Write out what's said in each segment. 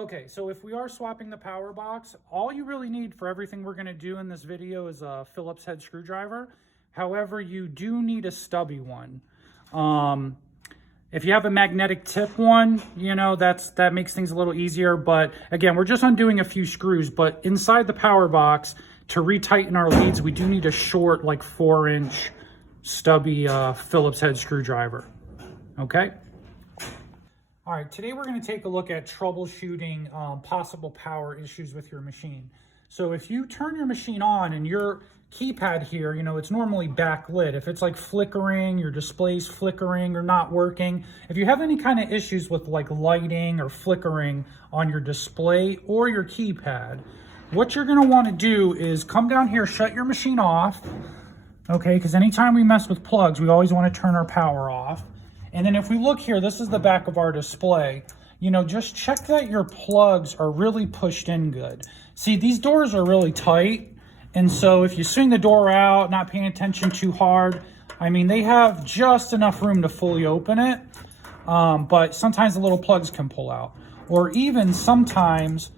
Okay, so if we are swapping the power box, all you really need for everything we're going to do in this video is a Phillips head screwdriver. However, you do need a stubby one. If you have a magnetic tip one, you know, that makes things a little easier. But again, we're just undoing a few screws. But inside the power box, to retighten our leads, we do need a short, like 4-inch stubby Phillips head screwdriver. Okay? All right, today we're going to take a look at troubleshooting possible power issues with your machine. So if you turn your machine on and your keypad here, you know, it's normally backlit. If it's like flickering, your display's flickering or not working, if you have any kind of issues with like lighting or flickering on your display or your keypad, what you're going to want to do is come down here, shut your machine off, okay, because anytime we mess with plugs, we always want to turn our power off. And then if we look here, this is the back of our display. You know, just check that your plugs are really pushed in good. See, these doors are really tight. And so if you swing the door out, not paying attention too hard, I mean, they have just enough room to fully open it. But sometimes the little plugs can pull out. Or even sometimes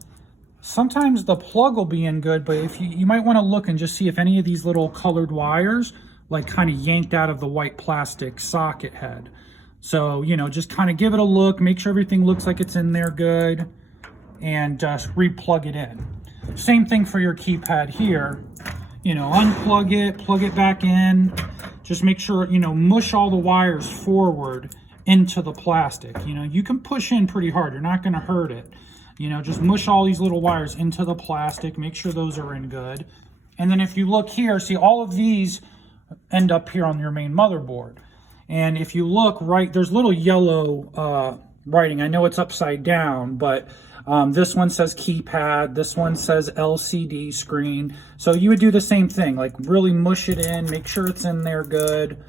the plug will be in good, but if you might want to look and just see if any of these little colored wires like kind of yanked out of the white plastic socket head. So, you know, just kind of give it a look, make sure everything looks like it's in there good, and just re-plug it in. Same thing for your keypad here. You know, unplug it, plug it back in. Just make sure, you know, mush all the wires forward into the plastic. You know, you can push in pretty hard. You're not going to hurt it. You know, just mush all these little wires into the plastic. Make sure those are in good. And then if you look here, see all of these end up here on your main motherboard. And if you look right, there's little yellow writing. I know it's upside down, but this one says keypad. This one says LCD screen. So you would do the same thing, like really mush it in, make sure it's in there good.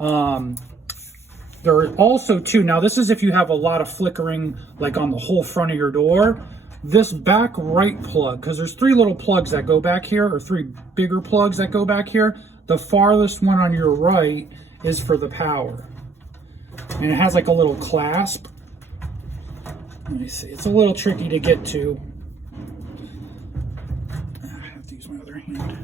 There are also too, now this is if you have a lot of flickering like on the whole front of your door. This back right plug, because there's 3 little plugs that go back here, or 3 bigger plugs that go back here. The farthest one on your right is for the power. And it has like a little clasp. Let me see, it's a little tricky to get to. I have to use my other hand.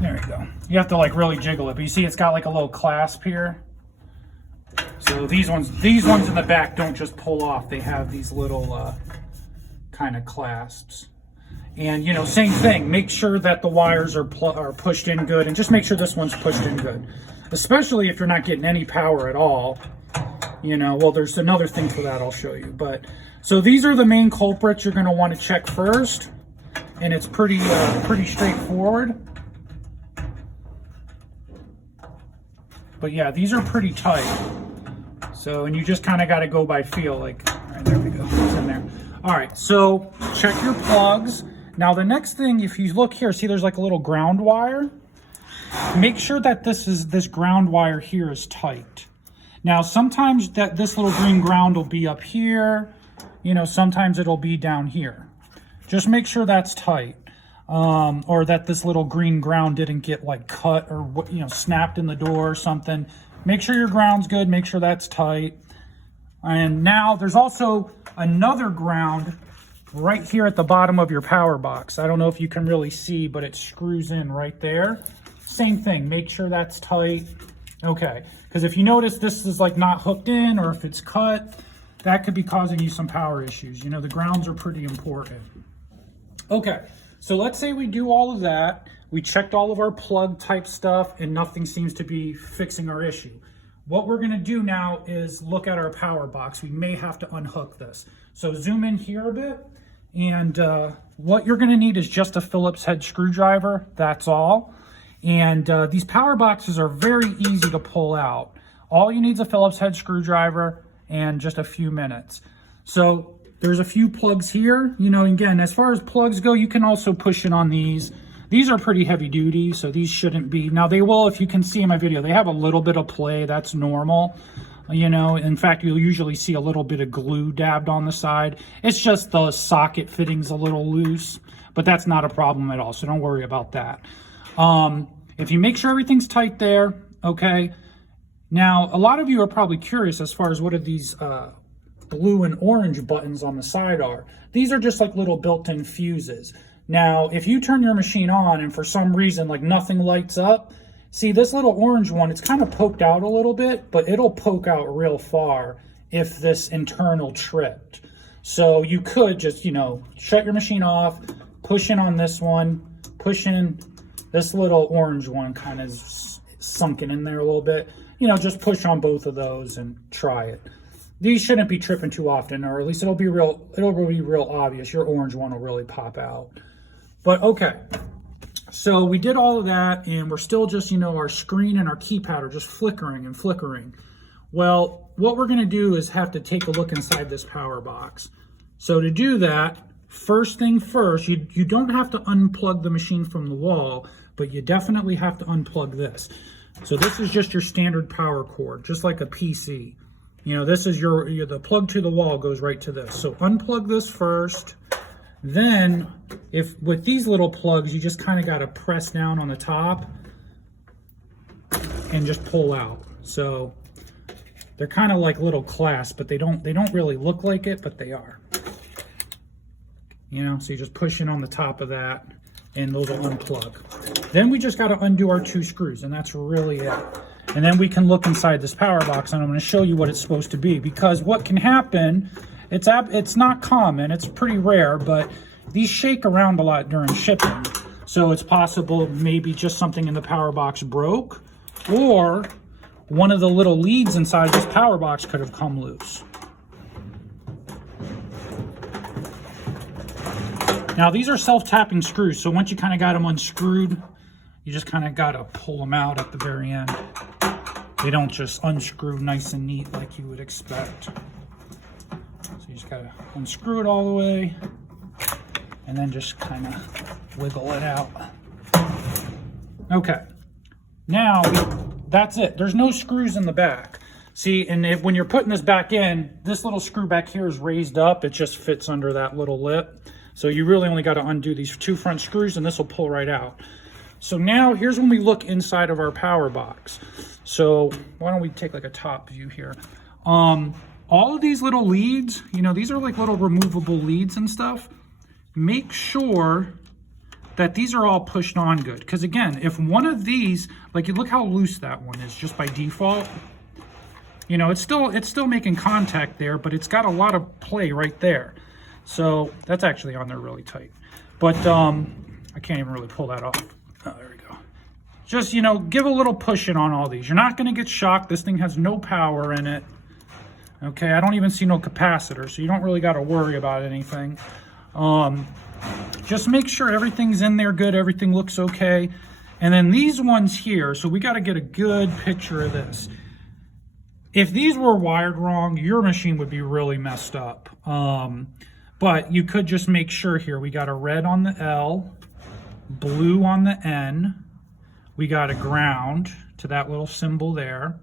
There we go. You have to like really jiggle it, but you see it's got like a little clasp here. So these ones in the back don't just pull off. They have these little kind of clasps. And, you know, same thing. Make sure that the wires are pushed in good, and just make sure this one's pushed in good. Especially if you're not getting any power at all. You know, well, there's another thing for that I'll show you. But so these are the main culprits you're going to want to check first, and it's pretty straightforward. But yeah, these are pretty tight. So, and you just kind of got to go by feel. Like, all right, there we go. It's in there. All right, so check your plugs. Now the next thing, if you look here, see there's like a little ground wire. Make sure that this ground wire here is tight. Now sometimes this little green ground will be up here. You know, sometimes it'll be down here. Just make sure that's tight. Or that this little green ground didn't get like cut or, you know, snapped in the door or something. Make sure your ground's good. Make sure that's tight. And now there's also another ground right here at the bottom of your power box. I don't know if you can really see, but it screws in right there. Same thing, make sure that's tight. Okay, because if you notice this is like not hooked in, or if it's cut, that could be causing you some power issues. You know, the grounds are pretty important. Okay, so let's say we do all of that. We checked all of our plug type stuff and nothing seems to be fixing our issue. What we're gonna do now is look at our power box. We may have to unhook this. So zoom in here a bit, and what you're gonna need is just a Phillips head screwdriver, that's all. And these power boxes are very easy to pull out. All you need is a Phillips head screwdriver and just a few minutes. So there's a few plugs here. You know, again, as far as plugs go, you can also push it on these. These are pretty heavy duty, so these shouldn't be. Now they will, if you can see in my video, they have a little bit of play, that's normal. You know, in fact, you'll usually see a little bit of glue dabbed on the side. It's just the socket fitting's a little loose, but that's not a problem at all, so don't worry about that. If you make sure everything's tight there, okay, Now, a lot of you are probably curious as far as what are these blue and orange buttons on the side are. These are just like little built-in fuses. Now, if you turn your machine on and for some reason like nothing lights up, see this little orange one, it's kind of poked out a little bit, but it'll poke out real far if this internal tripped. So you could just, you know, shut your machine off, push in on this one, push in this little orange one, kind of sunken in there a little bit. You know, just push on both of those and try it. These shouldn't be tripping too often, or at least it'll be real obvious. Your orange one will really pop out. But okay, so we did all of that, and we're still just, you know, our screen and our keypad are just flickering and flickering. Well, what we're gonna do is have to take a look inside this power box. So to do that, first thing first, you don't have to unplug the machine from the wall, but you definitely have to unplug this. So this is just your standard power cord, just like a PC. You know, this is the plug to the wall goes right to this. So unplug this first. Then, if with these little plugs, you just kind of got to press down on the top and just pull out. So they're kind of like little clasps, but they don't really look like it, but they are. You know, so you just push in on the top of that, and those will unplug. Then we just got to undo our 2 screws, and that's really it. And then we can look inside this power box, and I'm going to show you what it's supposed to be, because what can happen, it's not common, it's pretty rare, but these shake around a lot during shipping. So it's possible maybe just something in the power box broke, or one of the little leads inside this power box could have come loose. Now these are self-tapping screws, so once you kind of got them unscrewed, you just kind of got to pull them out at the very end. They don't just unscrew nice and neat like you would expect. So you just got to unscrew it all the way and then just kind of wiggle it out. Okay, now that's it. There's no screws in the back. See, and when you're putting this back in, this little screw back here is raised up. It just fits under that little lip. So you really only got to undo these 2 front screws and this will pull right out. So now here's when we look inside of our power box. So why don't we take like a top view here. All of these little leads, you know, these are like little removable leads and stuff. Make sure that these are all pushed on good. Because again, if one of these, like you look how loose that one is just by default. You know, it's still making contact there, but it's got a lot of play right there. So that's actually on there really tight. But I can't even really pull that off. Oh, there we go. Just, you know, give a little push in on all these. You're not going to get shocked. This thing has no power in it. Okay, I don't even see no capacitor, so you don't really got to worry about anything. Just make sure everything's in there good, everything looks okay. And then these ones here, so we got to get a good picture of this. If these were wired wrong, your machine would be really messed up. But you could just make sure here, we got a red on the L, blue on the N, we got a ground to that little symbol there.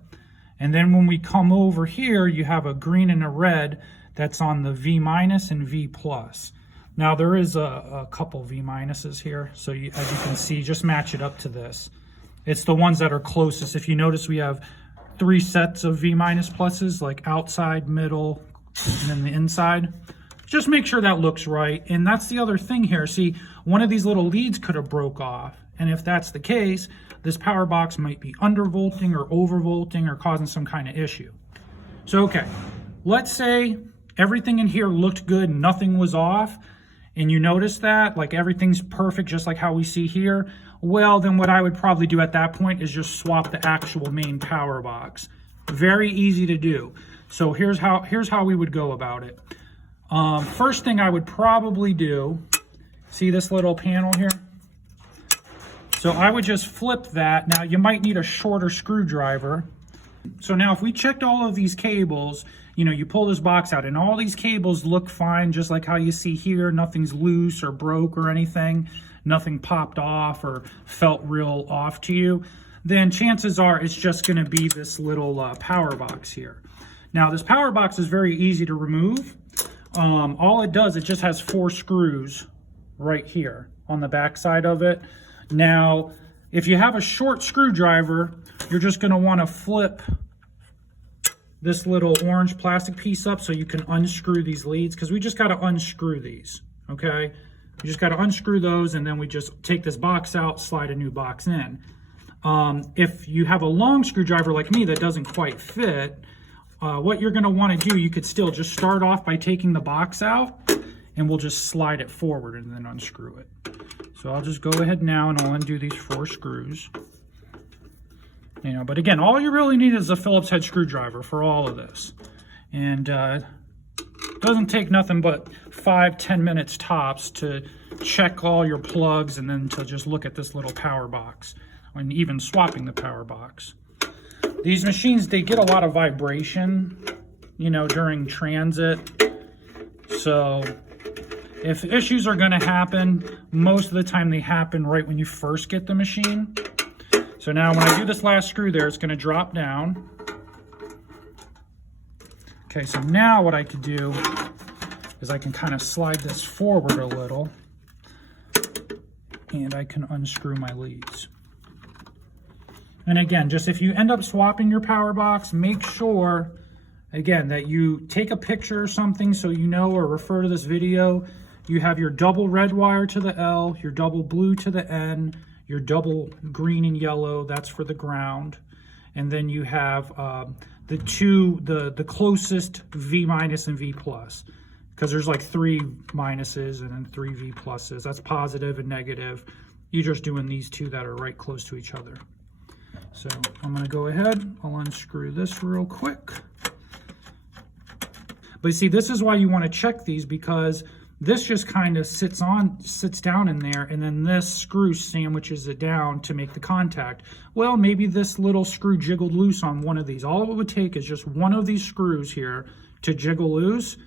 And then when we come over here, you have a green and a red that's on the V minus and V plus. Now there is a couple V minuses here. So as you can see, just match it up to this. It's the ones that are closest. If you notice, we have 3 sets of V minus pluses, like outside, middle, and then the inside. Just make sure that looks right. And that's the other thing here. See, one of these little leads could have broke off. And if that's the case, this power box might be undervolting or overvolting or causing some kind of issue. So, okay, let's say everything in here looked good, nothing was off, and you notice that, like everything's perfect, just like how we see here. Well, then what I would probably do at that point is just swap the actual main power box. Very easy to do. So here's how we would go about it. First thing I would probably do, see this little panel here? So I would just flip that. Now you might need a shorter screwdriver. So now if we checked all of these cables, you know, you pull this box out and all these cables look fine, just like how you see here, nothing's loose or broke or anything, nothing popped off or felt real off to you, then chances are it's just gonna be this little power box here. Now this power box is very easy to remove. All it does, it just has 4 screws right here on the back side of it. Now, if you have a short screwdriver, you're just going to want to flip this little orange plastic piece up so you can unscrew these leads, because we just got to unscrew these, okay? You just got to unscrew those, and then we just take this box out, slide a new box in. If you have a long screwdriver like me that doesn't quite fit, what you're going to want to do, you could still just start off by taking the box out, and we'll just slide it forward and then unscrew it. So I'll just go ahead now and I'll undo these 4 screws. You know, but again, all you really need is a Phillips head screwdriver for all of this. And it doesn't take nothing but 5-10 minutes tops to check all your plugs and then to just look at this little power box, and even swapping the power box. These machines, they get a lot of vibration, you know, during transit. So if issues are going to happen, most of the time they happen right when you first get the machine. So now when I do this last screw there, it's going to drop down. Okay, so now what I could do is I can kind of slide this forward a little, and I can unscrew my leads. And again, just if you end up swapping your power box, make sure, again, that you take a picture or something so you know, or refer to this video. You have your double red wire to the L, your double blue to the N, your double green and yellow, that's for the ground. And then you have the closest V minus and V plus, because there's like 3 minuses and then 3 V pluses. That's positive and negative. You're just doing these 2 that are right close to each other. So I'm going to go ahead, I'll unscrew this real quick. But you see, this is why you want to check these, because this just kind of sits down in there, and then this screw sandwiches it down to make the contact. Well, maybe this little screw jiggled loose on one of these. All it would take is just one of these screws here to jiggle loose.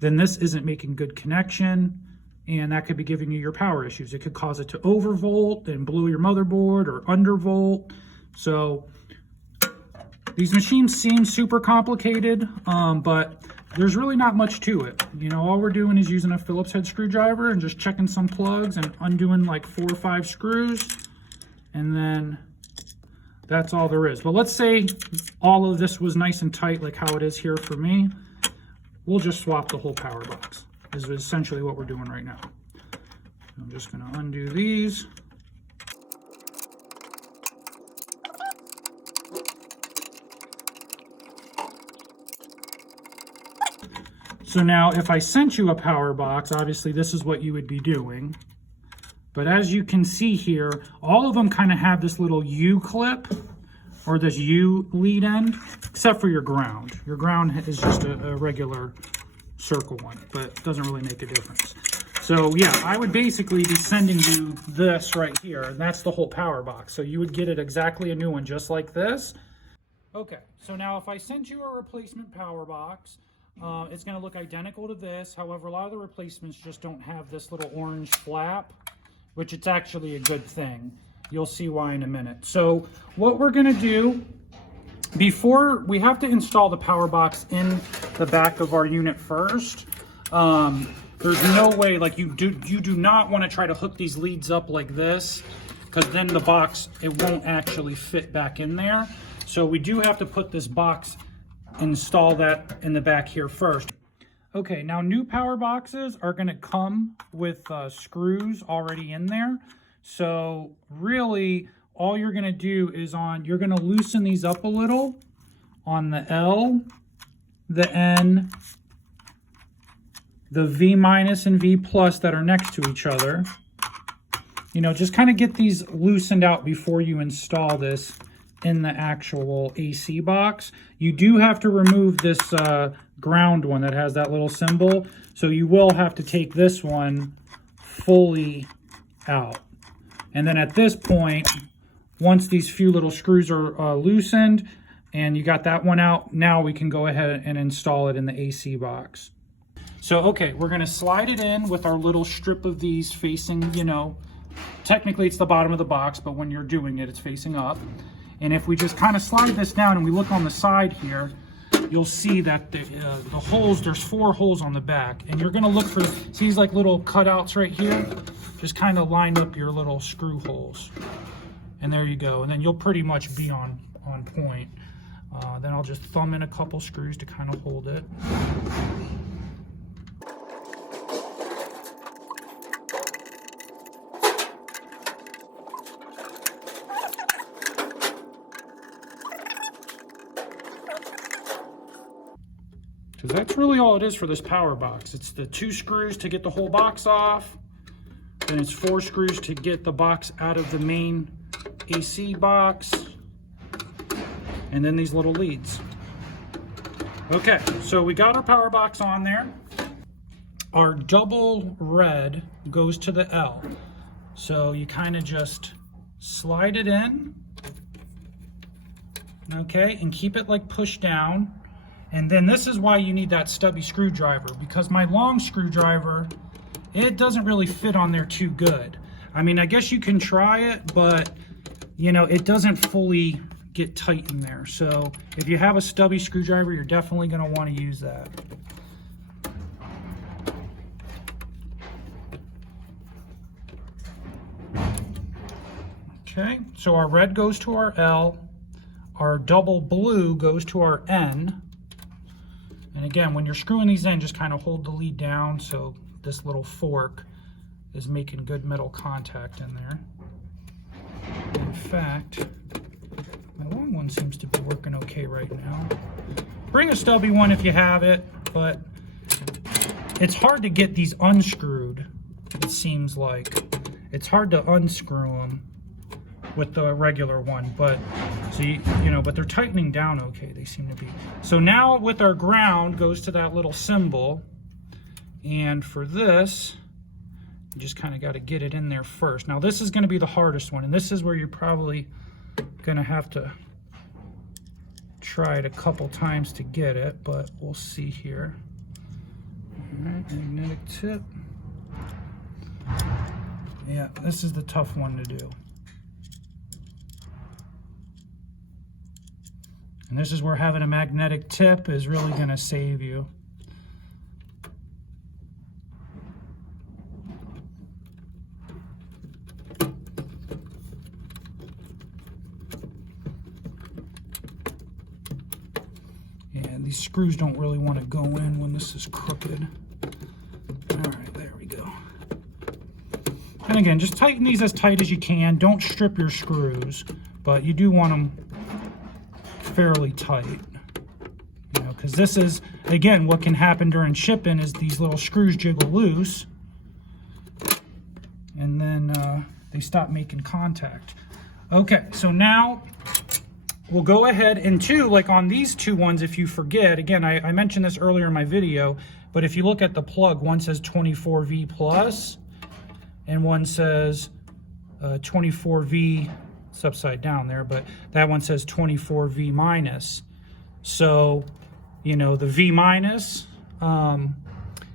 Then this isn't making good connection, and that could be giving you your power issues. It could cause it to overvolt and blow your motherboard, or undervolt. So these machines seem super complicated, but there's really not much to it. You know, all we're doing is using a Phillips head screwdriver and just checking some plugs and undoing like 4 or 5 screws, and then that's all there is. But let's say all of this was nice and tight like how it is here for me. We'll just swap the whole power box. This is essentially what we're doing right now. I'm just going to undo these. So now if I sent you a power box, obviously this is what you would be doing. But as you can see here, all of them kind of have this little U clip, or this U lead end, except for your ground. Your ground is just a regular circle one, but it doesn't really make a difference. So yeah, I would basically be sending you this right here, and that's the whole power box. So you would get it exactly a new one, just like this. Okay, so now if I sent you a replacement power box, it's going to look identical to this. However, a lot of the replacements just don't have this little orange flap, which it's actually a good thing. You'll see why in a minute. So what we're going to do, before we have to install the power box in the back of our unit first. There's no way, like you do not want to try to hook these leads up like this, because then the box, it won't actually fit back in there. So we do have to put this box, install that in the back here first. Okay, now new power boxes are going to come with screws already in there. So really all you're going to do is you're going to loosen these up a little on the L, the N, the V minus and V plus that are next to each other. You know, just kind of get these loosened out before you install this in the actual AC box. You do have to remove this ground one that has that little symbol, so you will have to take this one fully out. And then at this point, once these few little screws are loosened and you got that one out, now we can go ahead and install it in the AC box. So okay, we're going to slide it in with our little strip of these facing, you know, technically it's the bottom of the box, but when you're doing it, it's facing up. And if we just kind of slide this down and we look on the side here, you'll see that the holes, there's 4 holes on the back. And you're going to look for, see these like little cutouts right here? Just kind of line up your little screw holes. And there you go. And then you'll pretty much be on point. Then I'll just thumb in a couple screws to kind of hold it. Because that's really all it is for this power box. It's the 2 screws to get the whole box off. Then it's 4 screws to get the box out of the main AC box. And then these little leads. Okay, so we got our power box on there. Our double red goes to the L. So you kind of just slide it in. Okay, and keep it like pushed down. And then this is why you need that stubby screwdriver, because my long screwdriver, it doesn't really fit on there too good. I mean, I guess you can try it, but you know, it doesn't fully get tight in there. So if you have a stubby screwdriver, you're definitely going to want to use that. Okay, so our red goes to our L, our double blue goes to our N. And again, when you're screwing these in, just kind of hold the lead down so this little fork is making good metal contact in there. In fact, my long one seems to be working okay right now. Bring a stubby one if you have it, but it's hard to get these unscrewed, it seems like. It's hard to unscrew them with the regular one, but so you know, but they're tightening down okay, they seem to be. So now with our ground goes to that little symbol, and for this you just kind of got to get it in there first. Now this is going to be the hardest one, and this is where you're probably going to have to try it a couple times to get it, but we'll see here. All right, magnetic tip. Yeah, this is the tough one to do. And this is where having a magnetic tip is really going to save you. And these screws don't really want to go in when this is crooked. All right, there we go. And again, just tighten these as tight as you can. Don't strip your screws, but you do want them fairly tight, you know, because this is, again, what can happen during shipping is these little screws jiggle loose, and then they stop making contact. Okay, so now we'll go ahead and like on these 2 ones, if you forget, again, I mentioned this earlier in my video, but if you look at the plug, one says 24V plus, and one says 24V. It's upside down there, but that one says 24V minus. So, you know, the V minus,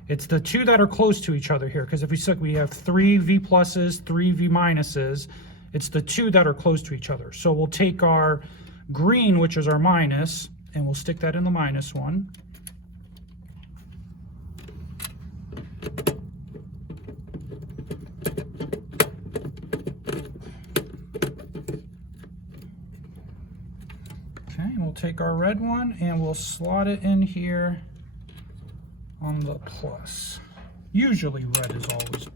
it's the 2 that are close to each other here, because if we look, we have 3 V pluses, 3 V minuses. It's the 2 that are close to each other. So we'll take our green, which is our minus, and we'll stick that in the minus one. Take our red one and we'll slot it in here on the plus. Usually red is always,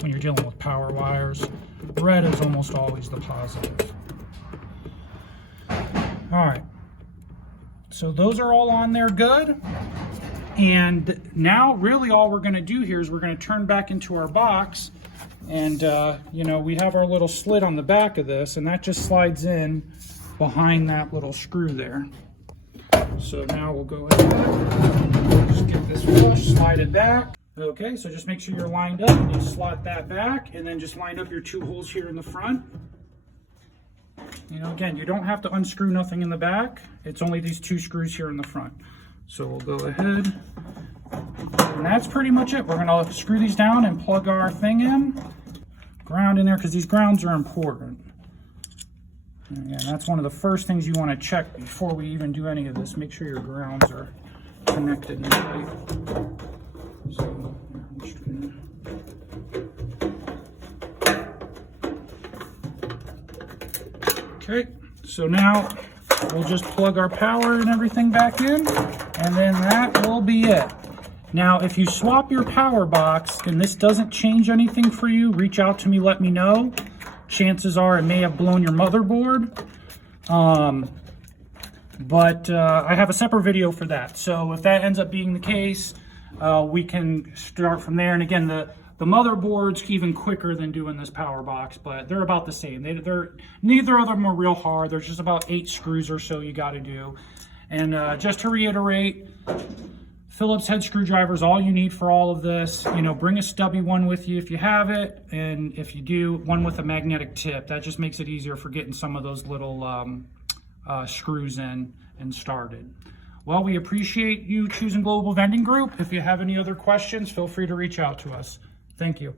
when you're dealing with power wires, red is almost always the positive. All right, so those are all on there good. And now really all we're going to do here is we're going to turn back into our box, and you know, we have our little slit on the back of this, and that just slides in behind that little screw there. So now we'll go ahead, just get this flush, slide it back. Okay, so just make sure you're lined up, and you slot that back, and then just line up your 2 holes here in the front. You know, again, you don't have to unscrew nothing in the back. It's only these 2 screws here in the front. So we'll go ahead, and that's pretty much it. We're gonna screw these down and plug our thing in, ground in there, because these grounds are important. And again, that's one of the first things you want to check before we even do any of this. Make sure your grounds are connected and tight. So, okay, so now we'll just plug our power and everything back in, and then that will be it. Now, if you swap your power box and this doesn't change anything for you, reach out to me, let me know. Chances are it may have blown your motherboard. But I have a separate video for that. So if that ends up being the case, we can start from there. And again, the motherboard's even quicker than doing this power box, but they're about the same. They're neither of them are real hard. There's just about 8 screws or so you got to do. And just to reiterate, Phillips head screwdriver is all you need for all of this. You know, bring a stubby one with you if you have it, and if you do, one with a magnetic tip. That just makes it easier for getting some of those little screws in and started. Well, we appreciate you choosing Global Vending Group. If you have any other questions, feel free to reach out to us. Thank you.